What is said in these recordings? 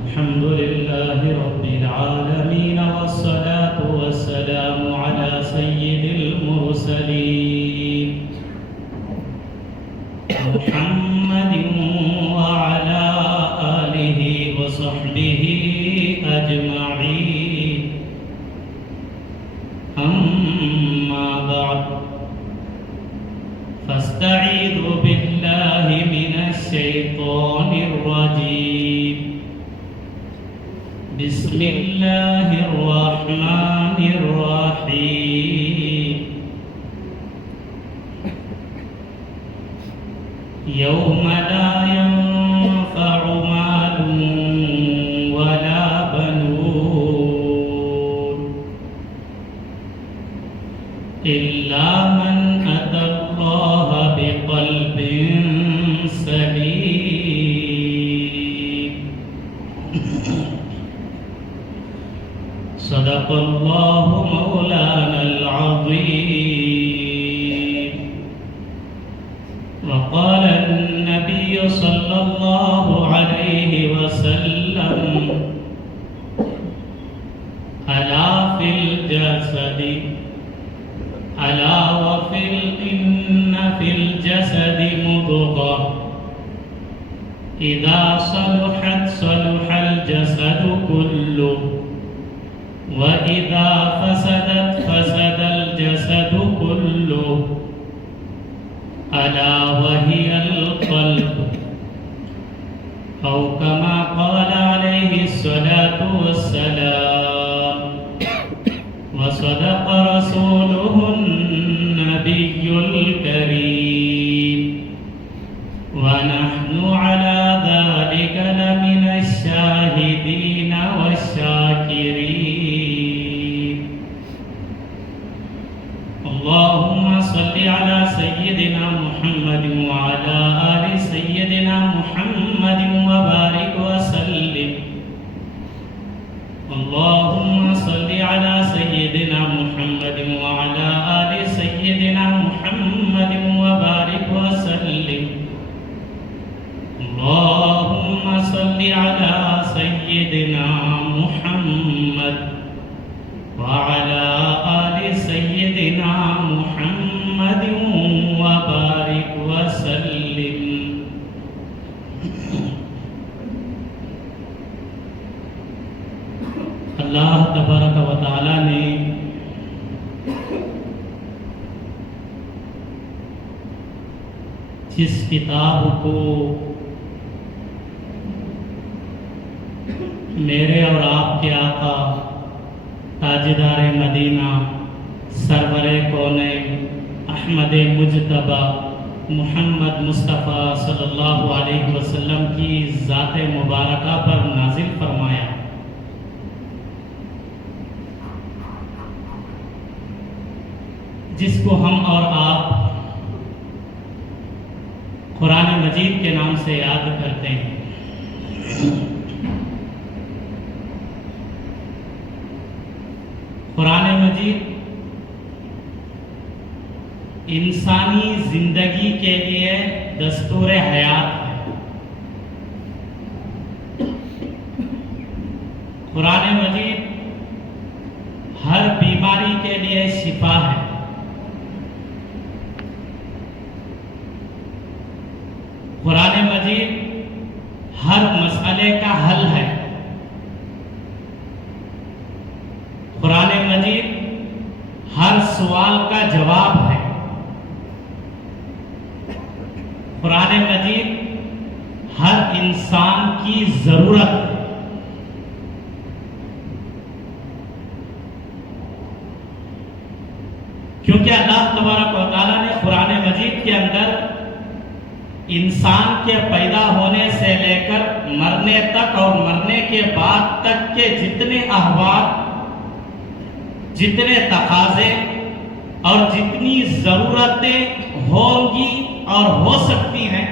الحمد لله رب العالمين والصلاة والسلام على سيد المرسلين محمد وعلى آله وصحبه أجمعين أما بعد فاستعيذوا بالله من الشيطان الرجيم بسم الله الرحمن الرحيم يوم لا ينفع مال ولا بنون إلا من أتى الله بقلب سليم صدق الله مولانا العظيم وقال النبي صلى الله عليه وسلم ألا في الجسد ألا إن في الجسد مضغة إذا صلحت صلح الجسد كله وإذا فسدت فسد الجسد كله ألا وهي القلب أو كما قال عليه الصلاة والسلام وصدق رسوله النبي الكريم ونحن على ذلك لمن الشاهدين والشاكرين اللهم صل على سيدنا محمد وعلى آل سيدنا محمد وبارك وسلم اللهم صل على سيدنا محمد وعلى آل سيدنا محمد وبارك وسلم اللهم صل على سيدنا محمد وعلى آل سيدنا محمد وبارك وسلم اللہ تبارک و تعالی نے جس کتاب کو میرے اور آپ کے آقا تاجدار مدینہ سرور کونین احمد مجتبی محمد مصطفیٰ صلی اللہ علیہ وسلم کی ذات مبارکہ پر نازل فرمایا جس کو ہم اور آپ قرآن مجید کے نام سے یاد کرتے ہیں قرآن مجید انسانی زندگی کے لیے دستور حیات ہے قرآن مجید ہر بیماری کے لیے شفا ہے قرآن مجید ہر مسئلے کا حل ہے قرآن مجید ہر سوال کا جواب ہے قرآن مجید ہر انسان کی ضرورت ہے کیونکہ اللہ تبارک و تعالیٰ نے قرآن مجید کے اندر انسان کے پیدا ہونے سے لے کر مرنے تک اور مرنے کے بعد تک کے جتنے احوال جتنے تقاضے اور جتنی ضرورتیں ہوں گی اور ہو سکتی ہیں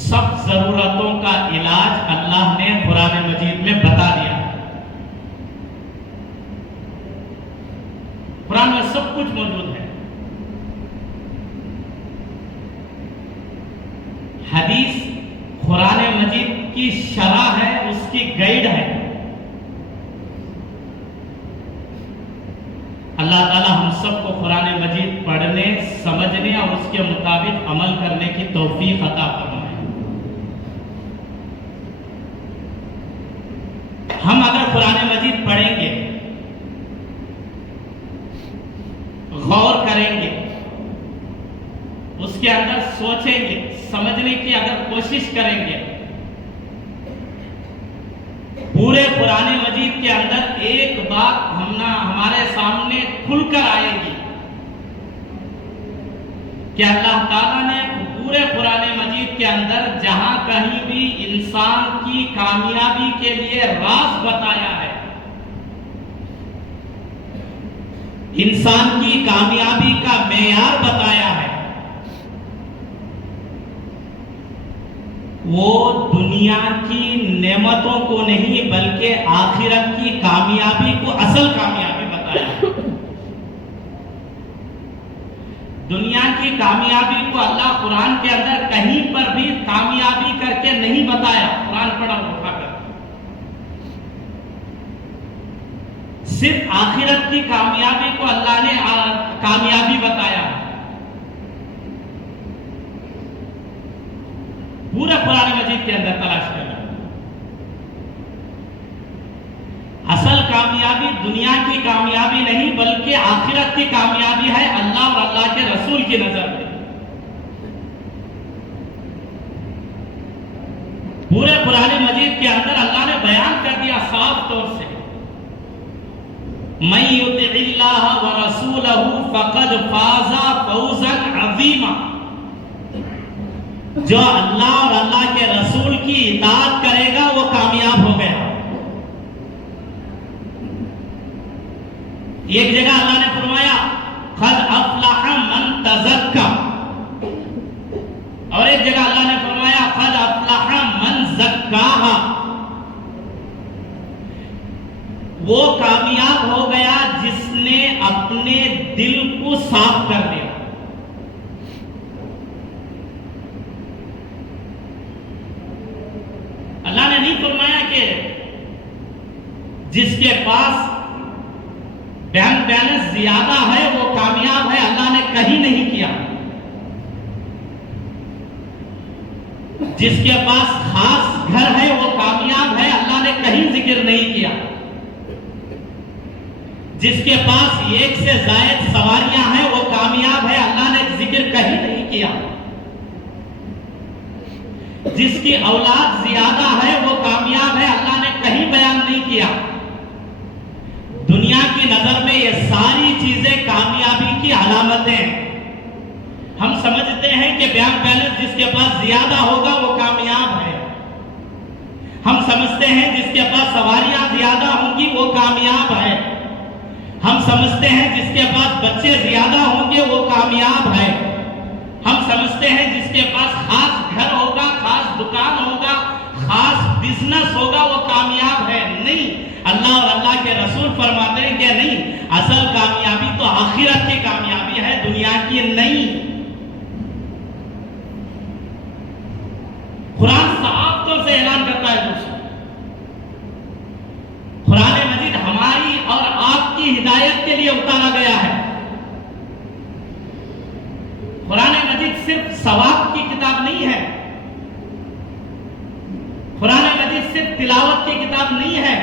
سب ضرورتوں کا علاج اللہ نے قرآن مجید میں بتا دیا قرآن میں سب کچھ موجود ہے حدیث قرآن مجید کی شرح ہے، اس کی گائیڈ ہے۔ اللہ تعالی ہم سب کو قرآن مجید پڑھنے، سمجھنے اور اس کے مطابق عمل کرنے کی توفیق عطا فرمائے۔ ہم اگر قرآن مجید پڑھیں گے، غور کریں گے، اس کے اندر سوچیں گے، سمجھنے کی اگر کوشش کریں گے، پورے قرآن مجید کے اندر ایک بات ہمارے سامنے کھل کر آئے گی کہ اللہ تعالیٰ نے پورے قرآن مجید کے اندر جہاں کہیں بھی انسان کی کامیابی کے لیے راز بتایا ہے، انسان کی کامیابی کا معیار بتایا ہے، وہ دنیا کی نعمتوں کو نہیں بلکہ آخرت کی کامیابی کو اصل کامیابی بتایا۔ دنیا کی کامیابی کو اللہ قرآن کے اندر کہیں پر بھی کامیابی کر کے نہیں بتایا۔ قرآن پڑھا اٹھا کر صرف آخرت کی کامیابی کو اللہ نے کامیابی بتایا۔ پورا قرآن مجید کے اندر تلاش کرنا۔ اصل کامیابی دنیا کی کامیابی نہیں بلکہ آخرت کی کامیابی ہے اللہ اور اللہ کے رسول کی نظر میں۔ پورے قرآن مجید کے اندر اللہ نے بیان کر دیا صاف طور سے، مَن یُطِعِ اللَّهَ وَرَسُولَهُ فَقَدْ فَازَ فَوْزًا عَظِیمًا، جو اللہ اور اللہ کے رسول کی اطاعت کرے گا وہ کامیاب ہو گیا۔ ایک جگہ اللہ نے فرمایا قد افلح من تزکا، اور ایک جگہ اللہ نے فرمایا قد افلح من زکاہا، وہ کامیاب ہو گیا جس نے اپنے دل کو صاف کر لیا۔ اللہ نے نہیں فرمایا کہ جس کے پاس بینک بیلنس زیادہ ہے وہ کامیاب ہے، اللہ نے کہیں نہیں کیا۔ جس کے پاس خاص گھر ہے وہ کامیاب ہے، اللہ نے کہیں ذکر نہیں کیا۔ جس کے پاس ایک سے زائد سواریاں ہیں وہ کامیاب ہے، اللہ نے ذکر کہیں نہیں کیا۔ جس کی اولاد زیادہ ہے وہ کامیاب ہے، اللہ نے کہیں بیان نہیں کیا۔ دنیا کی نظر میں یہ ساری چیزیں کامیابی کی علامتیں ہیں۔ ہم سمجھتے ہیں کہ بینک بیلنس جس کے پاس زیادہ ہوگا وہ کامیاب ہے، ہم سمجھتے ہیں جس کے پاس سواریاں زیادہ ہوں گی وہ کامیاب ہے، ہم سمجھتے ہیں جس کے پاس بچے زیادہ ہوں گے وہ کامیاب ہے، ہم سمجھتے ہیں جس کے پاس خاص گھر ہوگا، خاص دکان ہوگا، خاص بزنس ہوگا وہ کامیاب ہے۔ نہیں، اللہ اور اللہ کے رسول فرماتے ہیں کہ نہیں، اصل کامیابی تو آخرت کی کامیابی ہے، دنیا کی نہیں۔ قرآن صاف طور سے اعلان کرتا ہے دوستوں، قرآن مجید ہماری اور آپ کی ہدایت کے لیے اتارا گیا ہے۔ قرآن مجید صرف ثواب کی کتاب نہیں ہے، قرآن مجید صرف تلاوت کی کتاب نہیں ہے،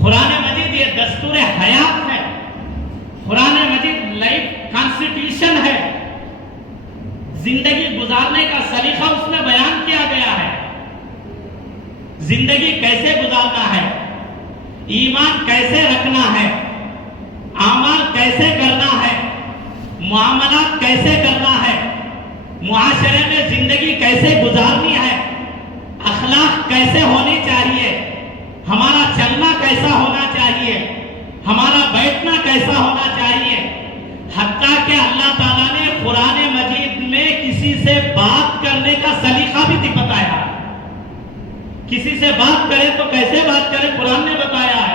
قرآن مجید یہ دستور حیات ہے، قرآن مجید لائف کانسٹیٹیوشن ہے، زندگی گزارنے کا سلیقہ اس میں بیان کیا گیا ہے۔ زندگی کیسے گزارنا ہے، ایمان کیسے رکھنا ہے، اعمال کیسے کرنا ہے، معاملات کیسے کرنا ہے، معاشرے میں زندگی کیسے گزارنی ہے، اخلاق کیسے ہونی چاہیے، ہمارا چلنا کیسا ہونا چاہیے، ہمارا بیٹھنا کیسا ہونا چاہیے، حتیٰ کہ اللہ تعالیٰ نے قرآن مجید میں کسی سے بات کرنے کا سلیقہ بھی بتایا۔ کسی سے بات کرے تو کیسے بات کرے قرآن نے بتایا ہے۔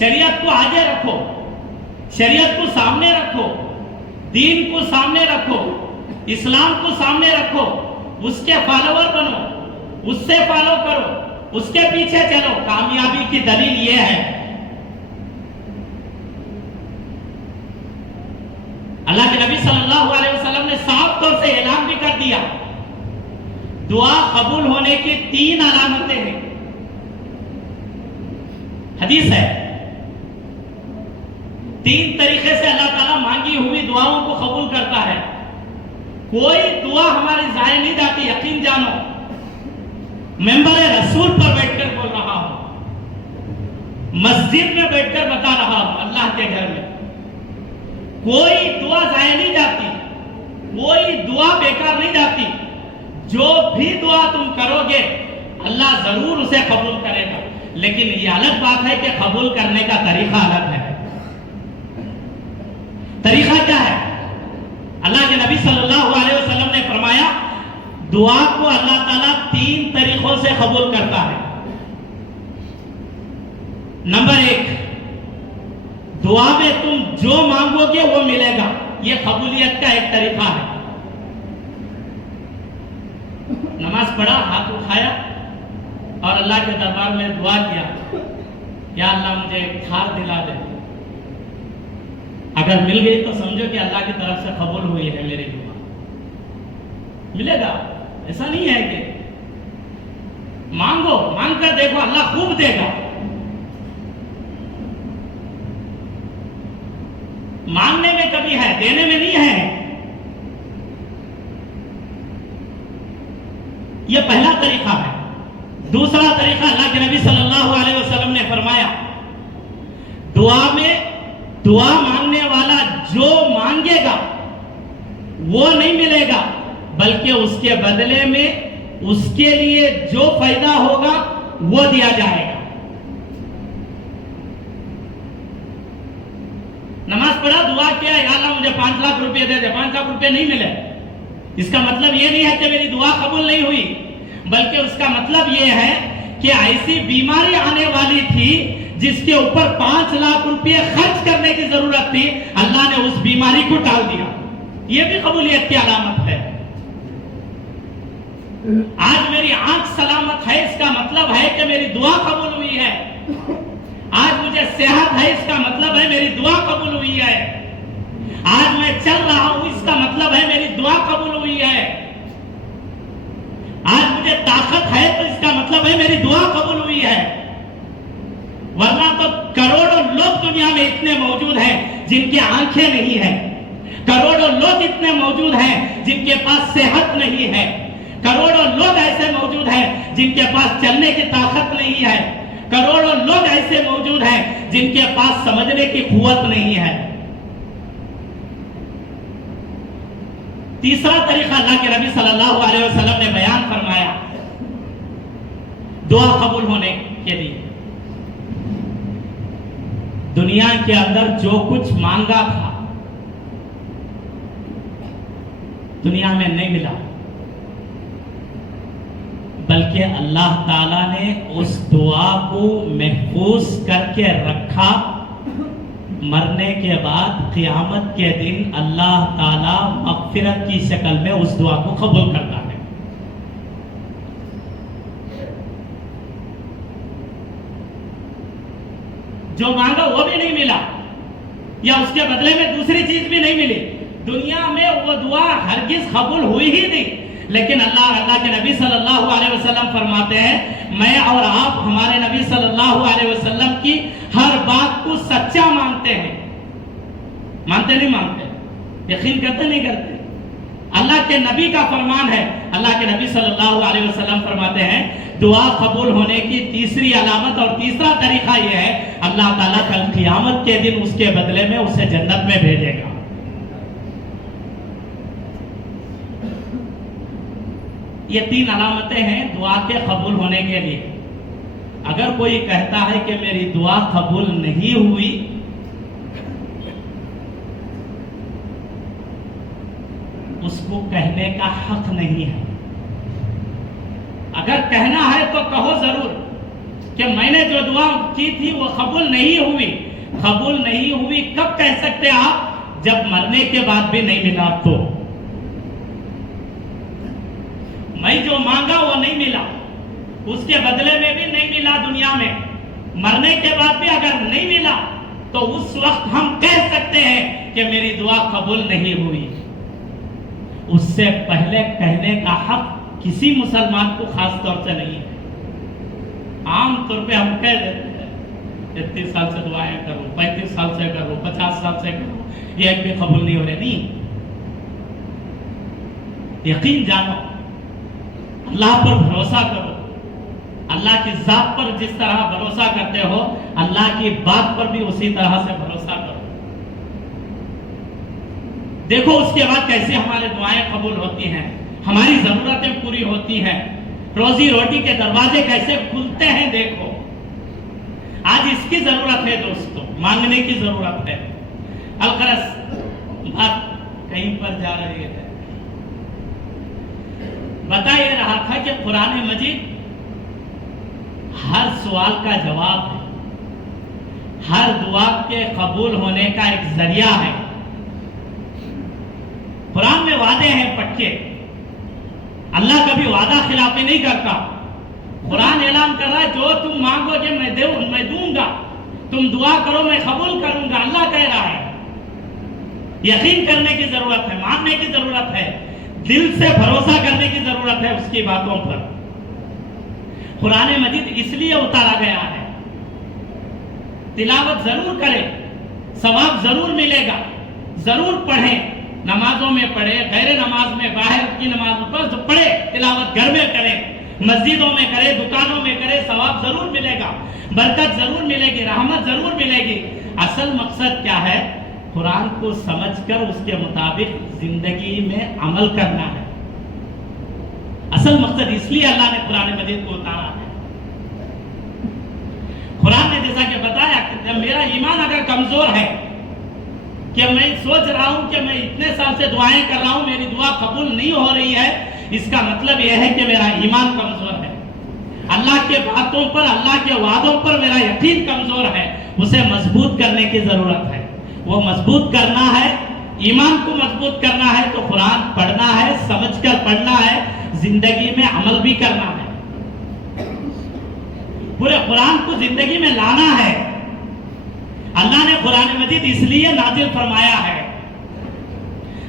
شریعت کو آگے رکھو، شریعت کو سامنے رکھو، دین کو سامنے رکھو، اسلام کو سامنے رکھو، اس کے فالوور بنو، اس سے فالو کرو، اس کے پیچھے چلو۔ کامیابی کی دلیل یہ ہے، اللہ کے نبی صلی اللہ علیہ وسلم نے صاف طور سے اعلان بھی کر دیا، دعا قبول ہونے کی 3 علامتیں ہیں۔ حدیث ہے، 3 طریقے سے اللہ تعالیٰ مانگی ہوئی دعاؤں کو قبول کرتا ہے۔ کوئی دعا ہماری ضائع نہیں جاتی، یقین جانو۔ ممبر رسول پر بیٹھ کر بول رہا ہوں، مسجد میں بیٹھ کر بتا رہا ہوں، اللہ کے گھر میں کوئی دعا ضائع نہیں جاتی، کوئی دعا بیکار نہیں جاتی۔ جو بھی دعا تم کرو گے اللہ ضرور اسے قبول کرے گا، لیکن یہ الگ بات ہے کہ قبول کرنے کا طریقہ الگ ہے۔ طریقہ کیا ہے؟ اللہ کے نبی صلی اللہ علیہ وسلم نے فرمایا دعا کو اللہ تعالیٰ 3 طریقوں سے قبول کرتا ہے۔ نمبر 1، دعا میں تم جو مانگو گے وہ ملے گا، یہ قبولیت کا ایک طریقہ ہے۔ نماز پڑھا، ہاتھ اٹھایا اور اللہ کے دربار میں دعا کیا، یا اللہ مجھے ایک تھار دلا دے، اگر مل گئی تو سمجھو کہ اللہ کی طرف سے قبول ہوئی ہے میری دعا۔ ملے گا، ایسا نہیں ہے کہ مانگو، مانگ کر دیکھو، اللہ خوب دے گا۔ مانگنے میں کبھی ہے، دینے میں نہیں ہے۔ یہ پہلا طریقہ ہے۔ دوسرا طریقہ، اللہ کے نبی صلی اللہ علیہ وسلم نے فرمایا دعا میں دعا مانگنے والا جو مانگے گا وہ نہیں ملے گا، بلکہ اس کے بدلے میں اس کے لیے جو فائدہ ہوگا وہ دیا جائے گا۔ نماز پڑھا، دعا کیا، یا اللہ مجھے 5 لاکھ روپے دے دے، 5 لاکھ روپے نہیں ملے، اس کا مطلب یہ نہیں ہے کہ میری دعا قبول نہیں ہوئی، بلکہ اس کا مطلب یہ ہے کہ ایسی بیماری آنے والی تھی جس کے اوپر 5 لاکھ روپے خرچ کرنے کی ضرورت تھی، اللہ نے اس بیماری کو ٹال دیا۔ یہ بھی قبولیت کی علامت ہے۔ آج میری آنکھ سلامت ہے، اس کا مطلب ہے کہ میری دعا قبول ہوئی ہے۔ آج مجھے صحت ہے، اس کا مطلب ہے میری دعا قبول ہوئی ہے۔ آج میں چل رہا ہوں، اس کا مطلب ہے میری دعا قبول ہوئی ہے۔ آج مجھے طاقت ہے تو اس کا مطلب ہے میری دعا قبول ہوئی ہے۔ ورنہ تو کروڑوں لوگ دنیا میں اتنے موجود ہیں جن کی آنکھیں نہیں ہیں، کروڑوں لوگ اتنے موجود ہیں جن کے پاس صحت نہیں ہے، کروڑوں لوگ ایسے موجود ہیں جن کے پاس چلنے کی طاقت نہیں ہے، کروڑوں لوگ ایسے موجود ہیں جن کے پاس سمجھنے کی قوت نہیں ہے۔ تیسرا طریقہ اللہ کے نبی صلی اللہ علیہ وسلم نے بیان فرمایا دعا قبول ہونے کے لیے۔ دنیا کے اندر جو کچھ مانگا تھا دنیا میں نہیں ملا، بلکہ اللہ تعالیٰ نے اس دعا کو محفوظ کر کے رکھا۔ مرنے کے بعد قیامت کے دن اللہ تعالیٰ مغفرت کی شکل میں اس دعا کو قبول کرتا ہے۔ جو مانگا وہ بھی نہیں ملا، یا اس کے بدلے میں دوسری چیز بھی نہیں ملی، دنیا میں وہ دعا ہرگز قبول ہوئی ہی نہیں۔ لیکن اللہ کے نبی صلی اللہ علیہ وسلم فرماتے ہیں میں اور آپ ہمارے نبی صلی اللہ علیہ وسلم کی ہر بات کو سچا مانتے ہیں۔ مانتے نہیں مانتے؟ یقین کرتے نہیں کرتے؟ اللہ کے نبی کا فرمان ہے، اللہ کے نبی صلی اللہ علیہ وسلم فرماتے ہیں دعا قبول ہونے کی تیسری علامت اور تیسرا طریقہ یہ ہے اللہ تعالیٰ کل قیامت کے دن اس کے بدلے میں اسے جنت میں بھیجے گا۔ یہ 3 علامتیں ہیں دعا کے قبول ہونے کے لیے۔ اگر کوئی کہتا ہے کہ میری دعا قبول نہیں ہوئی، اس کو کہنے کا حق نہیں ہے۔ اگر کہنا ہے تو کہو ضرور، کہ میں نے جو دعا کی تھی وہ قبول نہیں ہوئی. قبول نہیں ہوئی کب کہہ سکتے آپ؟ جب مرنے کے بعد بھی نہیں ملا تو. میں جو مانگا وہ نہیں ملا, اس کے بدلے میں بھی نہیں ملا دنیا میں, مرنے کے بعد بھی اگر نہیں ملا تو اس وقت ہم کہہ سکتے ہیں کہ میری دعا قبول نہیں ہوئی. اس سے پہلے کہنے کا حق کسی مسلمان کو خاص طور سے نہیں ہے. عام طور پہ ہم کہہ دیتے ہیں 33 سال سے دعائیں کرو, 35 سال سے کرو, 50 سال سے کرو, یہ ایک بھی قبول نہیں ہو رہے. نہیں, یقین جانو, اللہ پر بھروسہ کرو. اللہ کی ذات پر جس طرح بھروسہ کرتے ہو, اللہ کی بات پر بھی اسی طرح سے بھروسہ کرو. دیکھو اس کے بعد کیسے ہمارے دعائیں قبول ہوتی ہیں, ہماری ضرورتیں پوری ہوتی ہیں, روزی روٹی کے دروازے کیسے کھلتے ہیں. دیکھو آج اس کی ضرورت ہے دوستو, مانگنے کی ضرورت ہے. الغرض بات کہیں پر جا رہی ہے. بتا یہ رہا تھا کہ قرآن مجید ہر سوال کا جواب ہے, ہر دعا کے قبول ہونے کا ایک ذریعہ ہے. قرآن میں وعدے ہیں پکے, اللہ کبھی وعدہ خلافی نہیں کرتا. قرآن اعلان کر رہا ہے جو تم مانگو گے میں دوں گا, تم دعا کرو میں قبول کروں گا. اللہ کہہ رہا ہے. یقین کرنے کی ضرورت ہے, ماننے کی ضرورت ہے, دل سے بھروسہ کرنے کی ضرورت ہے اس کی باتوں پر. قرآن مجید اس لیے اتارا گیا ہے, تلاوت ضرور کریں, ثواب ضرور ملے گا, ضرور پڑھیں, نمازوں میں پڑھے, غیر نماز میں, باہر کی نماز پر پڑھے, تلاوت گھر میں کریں, مسجدوں میں کرے, دکانوں میں کرے, ثواب ضرور ملے گا, برکت ضرور ملے گی, رحمت ضرور ملے گی. اصل مقصد کیا ہے؟ قرآن کو سمجھ کر اس کے مطابق زندگی میں عمل کرنا ہے. اصل مقصد اس لیے اللہ نے قرآن مجید کو اتارا ہے. قرآن نے جیسا کہ بتایا کہ میرا ایمان اگر کمزور ہے, کہ میں سوچ رہا ہوں کہ میں اتنے سال سے دعائیں کر رہا ہوں, میری دعا قبول نہیں ہو رہی ہے, اس کا مطلب یہ ہے کہ میرا ایمان کمزور ہے. اللہ کے باتوں پر, اللہ کے وعدوں پر میرا یقین کمزور ہے. اسے مضبوط کرنے کی ضرورت ہے. وہ مضبوط کرنا ہے, ایمان کو مضبوط کرنا ہے تو قرآن پڑھنا ہے, سمجھ کر پڑھنا ہے, زندگی میں عمل بھی کرنا ہے. پورے قرآن کو زندگی میں لانا ہے. اللہ نے قرآن مجید اس لیے نازل فرمایا ہے.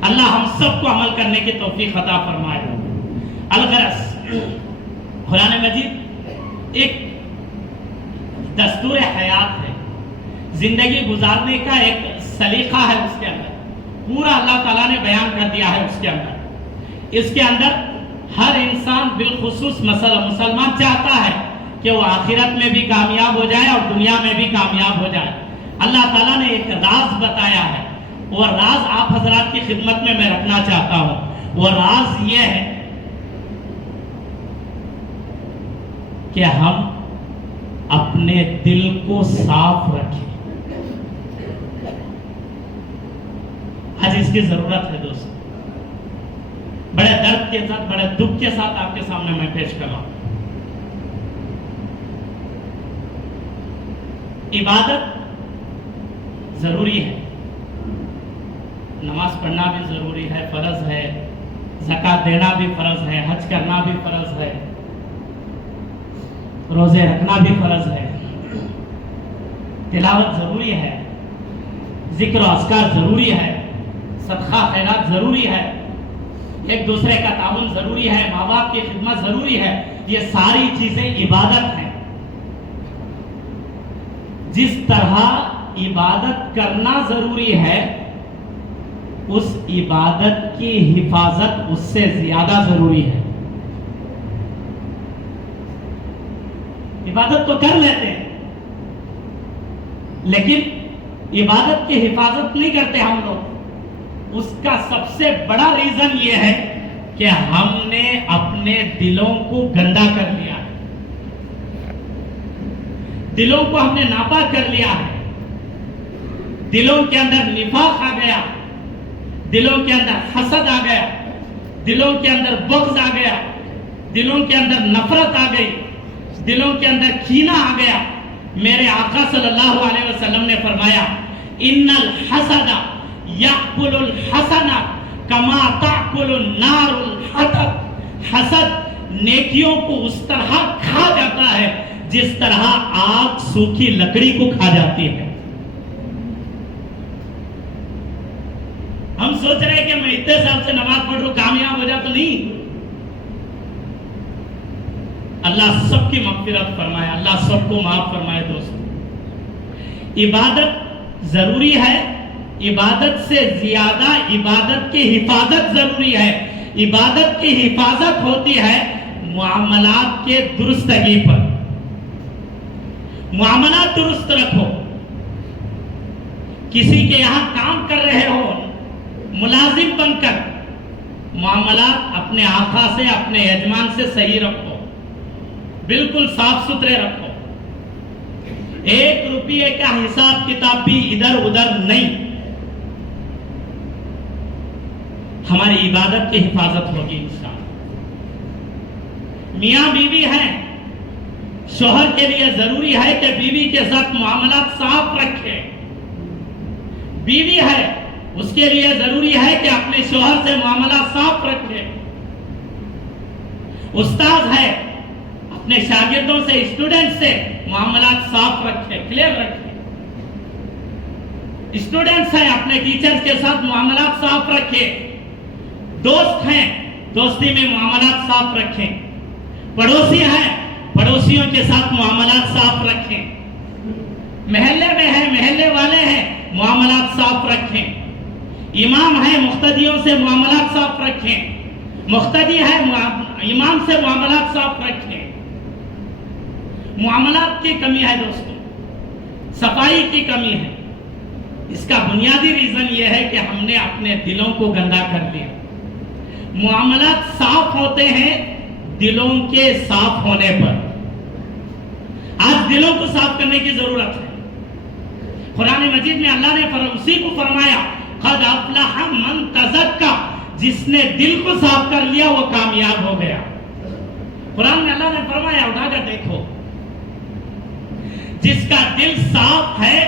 اللہ ہم سب کو عمل کرنے کی توفیق عطا فرمائے. الغرض قرآن مجید ایک دستور حیات ہے, زندگی گزارنے کا ایک سلیقہ ہے. اس کے اندر پورا اللہ تعالیٰ نے بیان کر دیا ہے. اس کے اندر ہر انسان بالخصوص مسلمان چاہتا ہے کہ وہ آخرت میں بھی کامیاب ہو جائے اور دنیا میں بھی کامیاب ہو جائے. اللہ تعالیٰ نے ایک راز بتایا ہے, وہ راز آپ حضرات کی خدمت میں رکھنا چاہتا ہوں. وہ راز یہ ہے کہ ہم اپنے دل کو صاف رکھیں. آج اس کی ضرورت ہے دوستو. بڑے درد کے ساتھ, بڑے دکھ کے ساتھ آپ کے سامنے میں پیش کر رہا ہوں. عبادت ضروری ہے, نماز پڑھنا بھی ضروری ہے, فرض ہے, زکوٰۃ دینا بھی فرض ہے, حج کرنا بھی فرض ہے, روزے رکھنا بھی فرض ہے, تلاوت ضروری ہے, ذکر و اذکار ضروری ہے, صدقہ خیرات ضروری ہے, ایک دوسرے کا تعاون ضروری ہے, ماں باپ کی خدمت ضروری ہے. یہ ساری چیزیں عبادت ہیں. جس طرح عبادت کرنا ضروری ہے, اس عبادت کی حفاظت اس سے زیادہ ضروری ہے. عبادت تو کر لیتے ہیں لیکن عبادت کی حفاظت نہیں کرتے ہم لوگ. اس کا سب سے بڑا ریزن یہ ہے کہ ہم نے اپنے دلوں کو گندا کر لیا ہے, دلوں کو ہم نے ناپاک کر لیا ہے. دلوں کے اندر نفاق آ گیا, دلوں کے اندر حسد آ گیا, دلوں کے اندر بغض آ گیا, دلوں کے اندر نفرت آ گئی, دلوں کے اندر کینہ آ گیا. میرے آقا صلی اللہ علیہ وسلم نے فرمایا ان الحسد یاکل الحسن کما تاکل النار الحطب. حسد نیکیوں کو اس طرح کھا جاتا ہے جس طرح آگ سوکھی لکڑی کو کھا جاتی ہے. ہم سوچ رہے ہیں کہ میں اتنے سال سے نماز پڑھ رہا ہوں کامیاب ہو جا، تو نہیں. اللہ سب کی مغفرت فرمائے، اللہ سب کو معاف فرمائے. دوستو عبادت ضروری ہے، عبادت سے زیادہ عبادت کی حفاظت ضروری ہے. عبادت کی حفاظت ہوتی ہے معاملات کے درستگی پر. معاملات درست رکھو. کسی کے یہاں کام کر رہے ہو ملازم بن کر، معاملات اپنے آقا سے اپنے یجمان سے صحیح رکھو، بالکل صاف ستھرے رکھو. 1 روپیے کا حساب کتاب بھی ادھر ادھر نہیں. ہماری عبادت کی حفاظت ہوگی انشاءاللہ. میاں بیوی ہیں، شوہر کے لیے ضروری ہے کہ بیوی کے ساتھ معاملات صاف رکھے. بیوی ہے، اس کے لیے ضروری ہے کہ اپنے شوہر سے معاملات صاف رکھے. استاد ہے، اپنے شاگردوں سے اسٹوڈنٹ سے معاملات صاف رکھے، کلیئر رکھے. اسٹوڈنٹس ہیں، اپنے ٹیچرز کے ساتھ معاملات صاف رکھے. دوست ہیں، دوستی میں معاملات صاف رکھیں. پڑوسی ہیں، پڑوسیوں کے ساتھ معاملات صاف رکھیں. محلے میں ہیں، محلے والے ہیں، معاملات صاف رکھیں. امام ہیں، مقتدیوں سے معاملات صاف رکھیں. مقتدی ہے، امام سے معاملات صاف رکھیں. معاملات کی کمی ہے دوستو، صفائی کی کمی ہے. اس کا بنیادی ریزن یہ ہے کہ ہم نے اپنے دلوں کو گندا کر لیا. معاملات صاف ہوتے ہیں دلوں کے صاف ہونے پر. آج دلوں کو صاف کرنے کی ضرورت ہے. قرآن مجید میں اللہ نے اسی کو فرمایا قد افلح من تزکا، جس نے دل کو صاف کر لیا وہ کامیاب ہو گیا. قرآن میں اللہ نے فرمایا، اٹھا کر دیکھو، جس کا دل صاف ہے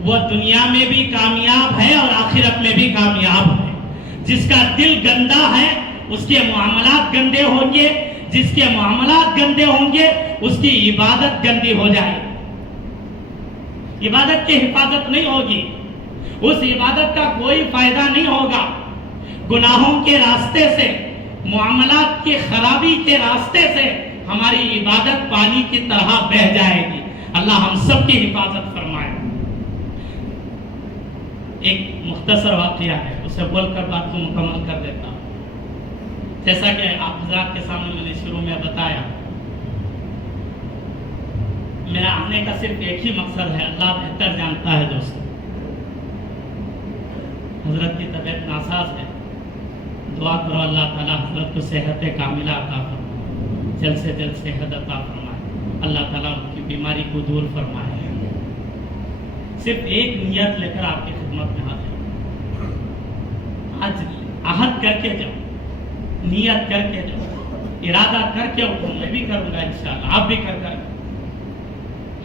وہ دنیا میں بھی کامیاب ہے اور آخرت میں بھی کامیاب ہے. جس کا دل گندا ہے اس کے معاملات گندے ہوں گے. جس کے معاملات گندے ہوں گے اس کی عبادت گندی ہو جائے. عبادت کی حفاظت نہیں ہوگی، اس عبادت کا کوئی فائدہ نہیں ہوگا. گناہوں کے راستے سے، معاملات کی خرابی کے راستے سے ہماری عبادت پانی کی طرح بہہ جائے گی. اللہ ہم سب کی حفاظت فرمائے. ایک مختصر واقعہ ہے، اسے بول کر بات کو مکمل کر دیتا ہوں. جیسا کہ آپ حضرات کے سامنے میں نے شروع میں بتایا، میرا آنے کا صرف ایک ہی مقصد ہے، اللہ بہتر جانتا ہے. دوستو حضرت کی طبیعت ناساز ہے، دعا کرو اللہ تعالیٰ حضرت کو صحت کاملہ عطا فرمائے، جلد سے جلد صحت عطا فرمائے. اللہ تعالیٰ ان کی بیماری کو دور فرمائے. صرف ایک نیت لے کر آپ کی خدمت میں حاضر ہوں. آج عہد کر کے جاؤ، نیت کر کے جاؤ، ارادہ کر کے اٹھو. میں بھی کروں گا انشاءاللہ، آپ بھی کر کر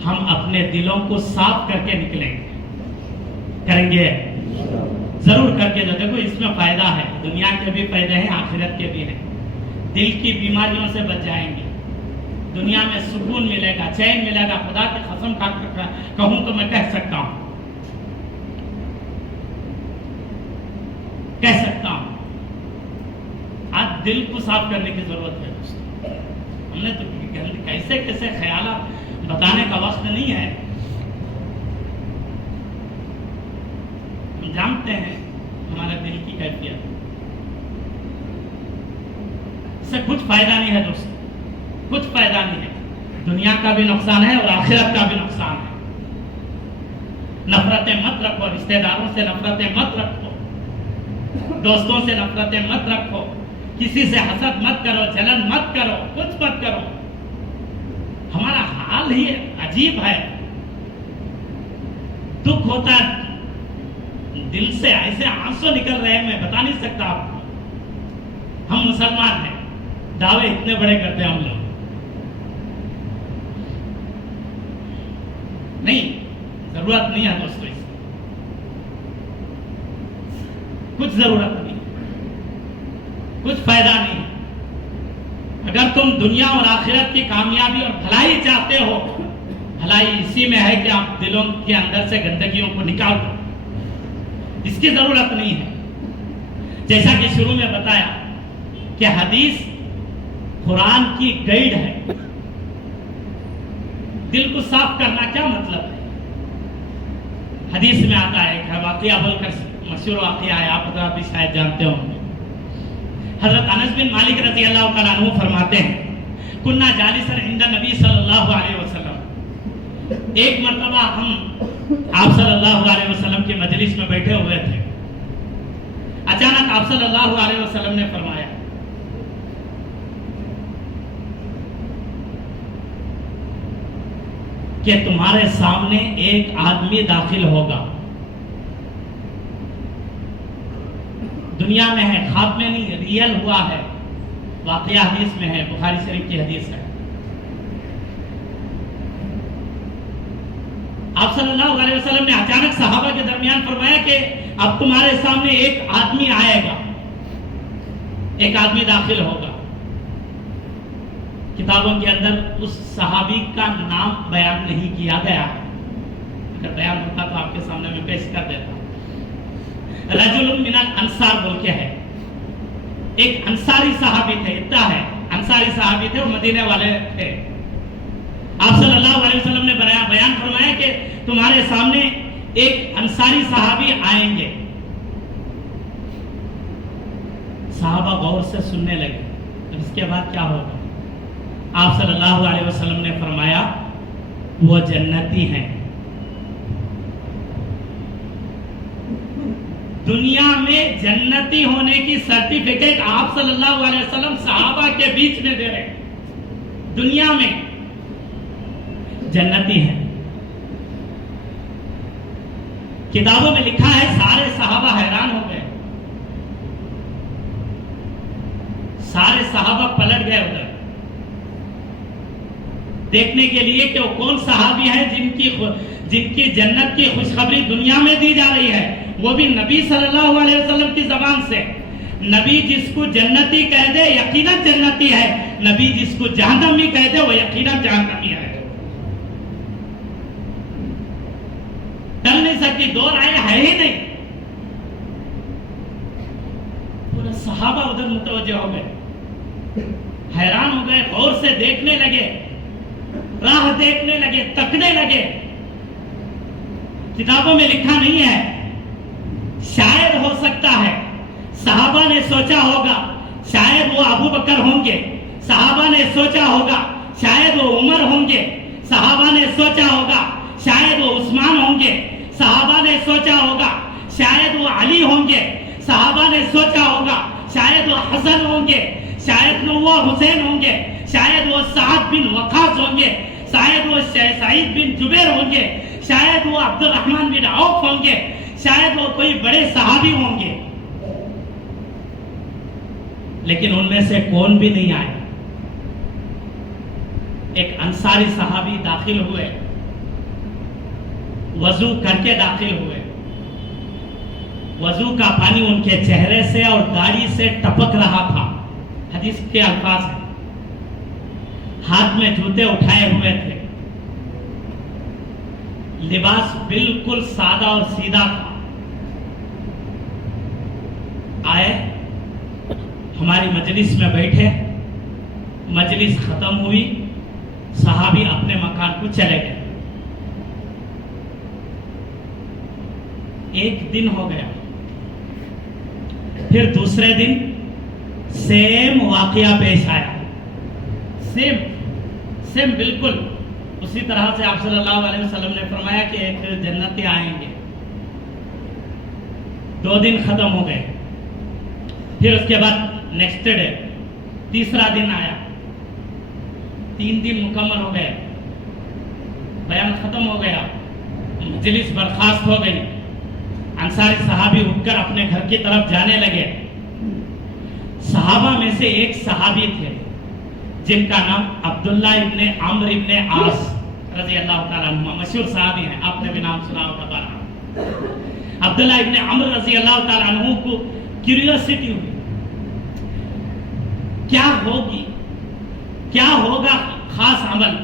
ہم اپنے دلوں کو صاف کر کے نکلیں گے. کریں گے ضرور کر کے. دیکھو اس میں فائدہ ہے، دنیا کے بھی فائدے ہیں، آخرت کے بھی ہیں. دل کی بیماریوں سے بچ جائیں گے، دنیا میں سکون ملے گا، چین ملے گا. خدا کی قسم کھا کر کہوں تو میں کہہ سکتا ہوں آج دل کو صاف کرنے کی ضرورت ہے دوستو. ہم نے تو کیسے کیسے خیالات بتانے کا وقت نہیں ہے. ہم جانتے ہیں ہمارے دل کی کیفیت. اس سے کچھ فائدہ نہیں ہے دوستو، کچھ فائدہ نہیں ہے. دنیا کا بھی نقصان ہے اور آخرت کا بھی نقصان ہے. نفرتیں مت رکھو، رشتہ داروں سے نفرتیں مت رکھو، دوستوں سے نفرتیں مت رکھو، کسی سے حسد مت کرو، جلن مت کرو، کچھ مت کرو. ہمارا حال ہی عجیب ہے. دکھ ہوتا ہے دل سے، ایسے آنسو نکل رہے ہیں، میں بتا نہیں سکتا آپ کو. ہم مسلمان ہیں، دعوے اتنے بڑے کرتے ہیں ہم لوگ. نہیں، ضرورت نہیں ہے دوستو، اس کچھ ضرورت نہیں، کچھ فائدہ نہیں۔ اگر تم دنیا اور آخرت کی کامیابی اور بھلائی چاہتے ہو، بھلائی اسی میں ہے کہ آپ دلوں کے اندر سے گندگیوں کو نکال دو، اس کی ضرورت نہیں ہے۔ جیسا کہ شروع میں بتایا کہ حدیث قرآن کی گائیڈ ہے۔ دل کو صاف کرنا کیا مطلب ہے؟ حدیث میں آتا ہے کہ واقعہ بول کر مشہور واقعہ ہے، آپ حضرات بھی شاید جانتے ہوں گے۔ حضرت انس بن مالک رضی اللہ تعالیٰ عنہ فرماتے ہیں کنا جالسا عند نبی صلی اللہ علیہ وسلم، ایک مرتبہ ہم آپ صلی اللہ علیہ وسلم کی مجلس میں بیٹھے ہوئے تھے، اچانک آپ صلی اللہ علیہ وسلم نے فرمایا کہ تمہارے سامنے ایک آدمی داخل ہوگا، دنیا میں ہے، خواب میں نہیں، ریئل ہوا ہے، واقعہ حدیث میں ہے، بخاری شریف کی حدیث ہے۔ آپ صلی اللہ علیہ وسلم نے اچانک صحابہ کے درمیان فرمایا کہ اب تمہارے سامنے ایک آدمی آئے گا، ایک آدمی داخل ہوگا۔ کتابوں کے اندر اس صحابی کا نام بیان نہیں کیا گیا، اگر بیان ہوتا تو آپ کے سامنے میں پیش کر دیتا۔ رجل من الانصار بول کے ہے، ایک انصاری صحابی تھے، اتنا ہے، انصاری صحابی تھے، وہ مدینے والے تھے۔ آپ صلی اللہ علیہ وسلم نے بیان فرمایا کہ تمہارے سامنے ایک انصاری صحابی آئیں گے۔ صحابہ غور سے سننے لگے، اس کے بعد کیا ہوگا؟ آپ صلی اللہ علیہ وسلم نے فرمایا وہ جنتی ہیں۔ دنیا میں جنتی ہونے کی سرٹیفکیٹ آپ صلی اللہ علیہ وسلم صحابہ کے بیچ میں دے رہے ہیں، دنیا میں جنتی ہیں۔ کتابوں میں لکھا ہے سارے صحابہ حیران ہو گئے، سارے صحابہ پلٹ گئے ادھر دیکھنے کے لیے کہ وہ کون صحابی ہے جن کی جنت کی خوشخبری دنیا میں دی جا رہی ہے، وہ بھی نبی صلی اللہ علیہ وسلم کی زبان سے۔ نبی جس کو جنتی کہہ دے یقیناً جنتی ہے، نبی جس کو جہنمی کہہ دے وہ یقیناً جہنمی ہے۔ ٹل نہیں سکتی، دو رائے ہے ہی نہیں۔ پورے صحابہ ادھر متوجہ ہو گئے، حیران ہو گئے، غور سے دیکھنے لگے، راہ دیکھنے لگے، تکنے لگے۔ کتابوں میں لکھا نہیں ہے، شاید ہو سکتا ہے صحابہ نے سوچا ہوگا شاید وہ ابو بکر ہوں گے، صحابہ نے سوچا ہوگا شاید وہ عمر ہوں گے، صحابہ نے سوچا ہوگا شاید وہ عثمان ہوں گے، صحابہ نے سوچا ہوگا شاید وہ علی ہوں گے، صحابہ نے سوچا ہوگا شاید وہ حسن ہوں گے، شاید وہ حسین ہوں گے، شاید وہ سعد بن وقاص ہوں گے، شاید وہ سعید بن جبیر ہوں گے، شاید وہ عبد الرحمن بن عوف ہوں گے، شاید وہ کوئی بڑے صحابی ہوں گے، لیکن ان میں سے کون بھی نہیں آئے۔ ایک انصاری صحابی داخل ہوئے، وضو کر کے داخل ہوئے، وضو کا پانی ان کے چہرے سے اور داڑھی سے ٹپک رہا تھا، حدیث کے الفاظ ہیں، ہاتھ میں جوتے اٹھائے ہوئے تھے، لباس بالکل سادہ اور سیدھا تھا۔ آئے، ہماری مجلس میں بیٹھے، مجلس ختم ہوئی، صحابی اپنے مکان کو چلے گئے۔ ایک دن ہو گیا، پھر دوسرے دن سیم واقعہ پیش آیا، سیم بالکل اسی طرح سے آپ صلی اللہ علیہ وسلم نے فرمایا کہ ایک جنتی آئیں گے۔ 2 دن ختم ہو گئے، پھر اس کے بعد نیکسٹ ڈے تیسرا دن آیا، 3 دن مکمل ہو گئے، بیان ختم ہو گیا، مجلس برخاست ہو گئی، انصاری صحابی اٹھ کر اپنے گھر کی طرف جانے لگے۔ صحابہ میں سے ایک صحابی تھے جن کا نام عبداللہ ابن عمرو ابن عاص رضی اللہ تعالیٰ عنہ، مشہور صحابی ہیں، آپ نے بھی نام سنا ہوگا بارہ۔ عبداللہ ابن عمر رضی اللہ تعالیٰ عنہ کو کیوریوسٹی ہوئی، کیا ہوگا خاص عمل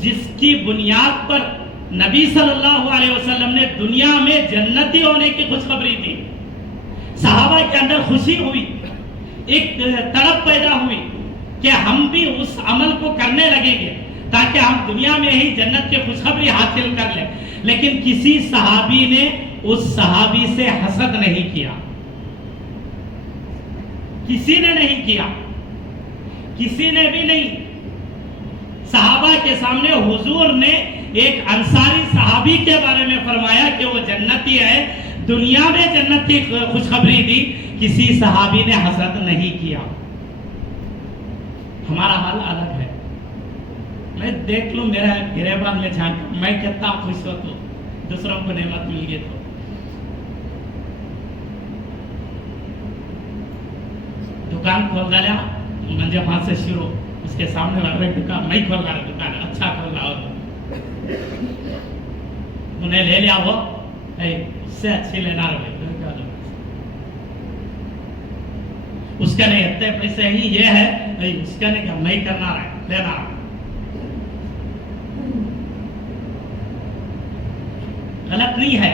جس کی بنیاد پر نبی صلی اللہ علیہ وسلم نے دنیا میں جنتی ہونے کی خوشخبری دی۔ صحابہ کے اندر خوشی ہوئی، ایک تڑپ پیدا ہوئی کہ ہم بھی اس عمل کو کرنے لگیں گے تاکہ ہم دنیا میں ہی جنت کی خوشخبری حاصل کر لیں۔ لیکن کسی صحابی نے اس صحابی سے حسد نہیں کیا، کسی نے نہیں کیا، کسی نے بھی نہیں۔ صحابہ کے سامنے حضور نے ایک انصاری صحابی کے بارے میں فرمایا کہ وہ جنتی ہے، دنیا میں جنت کی خوشخبری دی، کسی صحابی نے حسد نہیں کیا۔ ہمارا حال الگ ہے۔ میں دیکھ لوں میرا گریبان میں جھانک، میں کتنا خوش ہوتا ہوں دوسروں کو نعمت مل گئی تو۔ دکان کھول ڈالا، منجے وہاں سے شروع، اس کے سامنے لگ رہا دکان میں کھول رہا، دکان اچھا کھول رہا ہو، انہیں لے لیا وہ اس سے اچھی لینا رہے، اس کا نہیں اتنے پیسے ہی یہ ہے، اس کا نہیں کہ میں کرنا رہا لینا رہا۔ غلط نہیں ہے،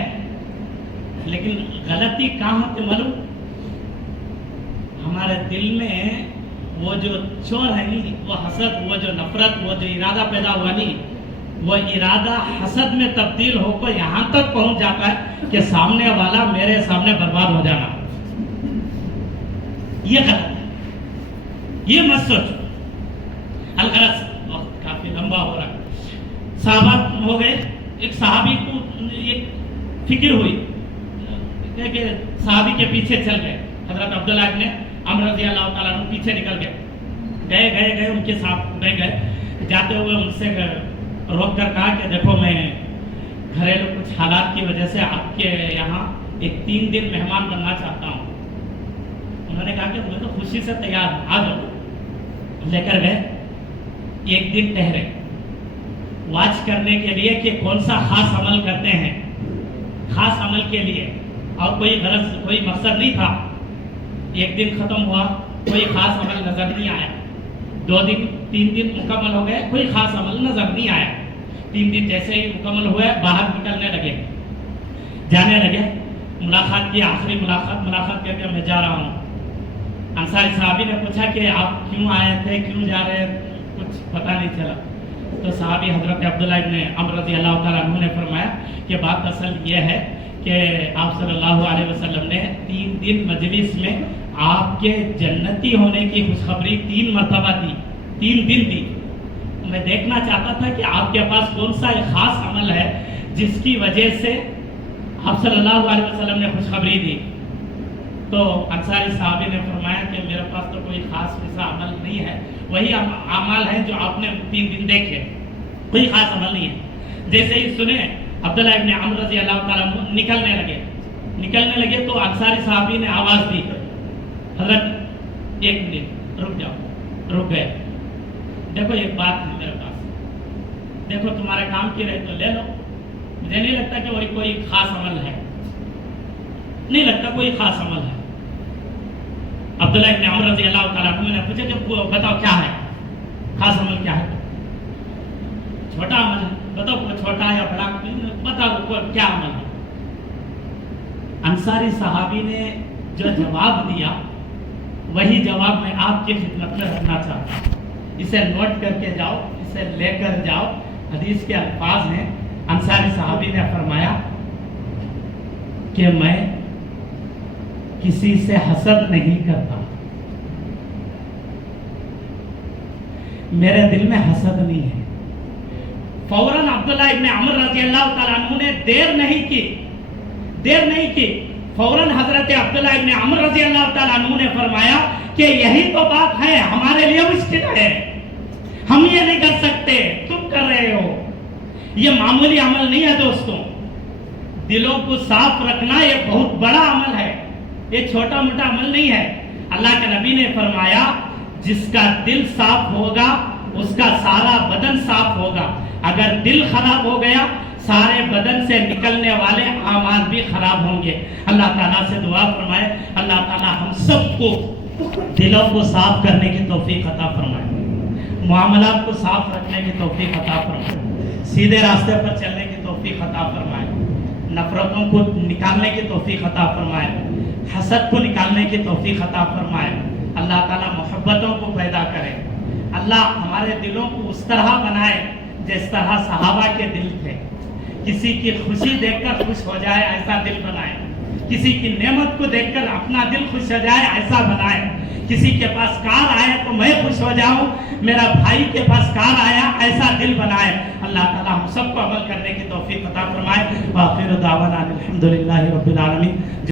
لیکن غلطی کہاں ہوتی معلوم؟ ہمارے دل میں وہ جو چور ہے نہیں، وہ حسد، وہ جو نفرت، وہ جو ارادہ پیدا ہوا نہیں، وہ ارادہ حسد میں تبدیل ہو کر یہاں تک پہنچ جاتا ہے کہ سامنے والا میرے سامنے برباد ہو جانا۔ یہ غلط ہے، یہ مت سوچو۔ الغرض وقت کافی لمبا ہو رہا ہے، صحابہ ہو گئے، ایک صحابی کو ایک فکر ہوئی کہ صحابی کے پیچھے چل گئے، حضرت عبداللہ ابن عمر رضی اللہ تعالیٰ عنہ پیچھے نکل گئے، ان کے ساتھ رہ گئے، جاتے ہوئے ان سے روک کر کہا کہ دیکھو میں گھریلو کچھ حالات کی وجہ سے آپ کے یہاں ایک 3 دن مہمان بننا چاہتا ہوں۔ انہوں نے کہا کہ میں تو خوشی سے تیار ہوں، آ جاؤ۔ لے کر گئے، 1 دن ٹھہرے واچ کرنے کے لیے کہ کون سا خاص عمل کرتے ہیں، خاص عمل کے لیے، اور کوئی غرض کوئی مقصد نہیں تھا۔ 1 دن ختم ہوا، کوئی خاص عمل نظر نہیں آیا۔ 2 دن 3 دن مکمل ہو گئے، کوئی خاص عمل نظر نہیں آیا۔ 3 دن جیسے ہی مکمل ہوئے، باہر نکلنے لگے، جانے لگے، ملاقات کی، آخری ملاقات کر کے میں جا رہا ہوں۔ انصاری صحابی نے پوچھا کہ آپ کیوں آئے تھے، کیوں جا رہے، کچھ پتہ نہیں چلا۔ تو صحابی حضرت عبداللہ ابن عمر رضی اللہ تعالیٰ عنہ نے فرمایا کہ بات اصل یہ ہے کہ آپ صلی اللہ علیہ وسلم نے 3 دن مجلس میں آپ کے جنتی ہونے کی خوشخبری 3 مرتبہ دی، 3 دن دی۔ میں دیکھنا چاہتا تھا کہ آپ کے پاس کون سا ایک خاص عمل ہے جس کی وجہ سے آپ صلی اللہ علیہ وسلم نے خوشخبری دی۔ تو انصاری صحابی نے فرمایا کہ میرے پاس تو کوئی خاص ایسا عمل نہیں ہے، وہی اعمال ہیں جو آپ نے 3 دن دیکھے، کوئی خاص عمل نہیں ہے۔ جیسے ہی سنے عبداللہ ابن عمر رضی اللہ تعالیٰ عنہ نکلنے لگے تو انصاری صحابی نے آواز دی، حضرت 1 منٹ رک جاؤ۔ رک گئے۔ دیکھو ایک بات ہے میرے پاس، دیکھو تمہارے کام کی رہے تو لے لو، مجھے نہیں لگتا کہ وہی کوئی خاص عمل ہے، نہیں لگتا کوئی خاص عمل ہے۔ عبداللہ ابن عمر رضی اللہ تعالیٰ عنہ نے پوچھا کہ بتاؤ کیا ہے خاص عمل، کیا ہے؟ چھوٹا عمل ہے، بتاؤ چھوٹا یا بڑا، بتاؤ کیا عمل ہے۔ انصاری صحابی نے جو جواب دیا وہی جواب میں آپ کی خدمت میں رکھنا چاہتا ہوں، اسے نوٹ کر کے جاؤ، اسے لے کر جاؤ۔ حدیث کے الفاظ ہیں، انصاری صحابی نے فرمایا کہ میں کسی سے حسد نہیں کرتا، میرے دل میں حسد نہیں ہے۔ فوراً عبداللہ ابن عمر رضی اللہ تعالیٰ عنہ نے دیر نہیں کی، فوراً حضرت عبداللہ ابن عمر رضی اللہ تعالیٰ عنہ نے فرمایا کہ یہی تو بات ہے، ہمارے لیے مشکل ہے، ہم یہ نہیں کر سکتے، تم کر رہے ہو۔ یہ معمولی عمل نہیں ہے دوستوں، دلوں کو صاف رکھنا یہ بہت بڑا عمل ہے، یہ چھوٹا موٹا عمل نہیں ہے۔ اللہ کے نبی نے فرمایا جس کا دل صاف ہوگا اس کا سارا بدن صاف ہوگا، اگر دل خراب ہو گیا سارے بدن سے نکلنے والے اعمال بھی خراب ہوں گے. اللہ تعالیٰ سے دعا فرمائے اللہ تعالیٰ ہم سب کو دلوں کو صاف کرنے کی توفیق عطا فرمائے، معاملات کو صاف رکھنے کی توفیق عطا فرمائے، سیدھے راستے پر چلنے کی توفیق عطا فرمائے، نفرتوں کو نکالنے کی توفیق عطا فرمائے، حسد کو نکالنے کی توفیق عطا فرمائے. اللہ تعالیٰ محبتوں کو پیدا کرے. اللہ ہمارے دلوں کو اس طرح بنائے جس طرح صحابہ کے دل تھے. کسی کی خوشی دیکھ کر خوش ہو جائے ایسا دل بنائے، کسی کی نعمت کو دیکھ کر اپنا دل خوش ہو جائے ایسا بنائے. کسی کے پاس کار آئے تو میں خوش ہو جاؤں، میرا بھائی کے پاس کار آیا ایسا دل بنائے. اللہ تعالیٰ ہم سب کو عمل کرنے کی توفیق عطا فرمائے. وآخر دعوانا الحمدللہ رب العالمین.